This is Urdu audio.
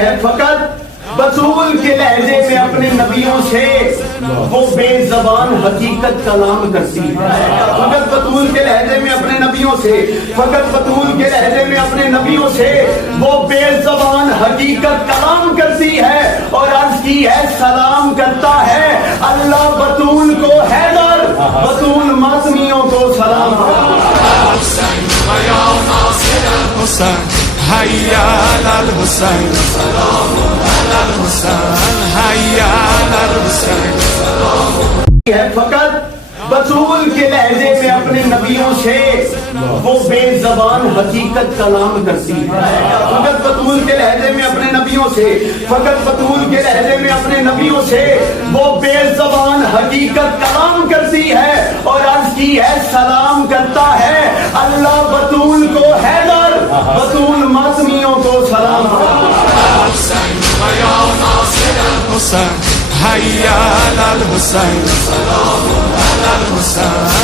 ہے فقط بطول کے لہجے میں اپنے نبیوں سے وہ بے زبان حقیقت کلام کرتی ہے. فقط بطول کے لہجے میں اپنے نبیوں سے، فقط بطول کے لہجے میں اپنے نبیوں سے وہ بے زبان حقیقت کلام کرتی ہے. اور عرض کی ہے سلام کرتا ہے اللہ بطول کو حیدر، بطول ماتمیوں کو سلام حیا علی الحسین سلام علی الحسین حیا علی الحسین ہے. فقط بطول کے لہجے میں اپنے نبیوں سے وہ بے زبان حقیقت کلام کرتی ہے. فقط بطول کے لہجے میں اپنے نبیوں سے، فقط بطول کے لہجے میں اپنے نبیوں سے وہ بے زبان حقیقت کلام کرتی ہے. اور عرض کی ہے سلام کرتا ہے اللہ بطول کو حیدر، بطول ماتمیوں کو سلام حیا علی الحسین سلام علی الحسین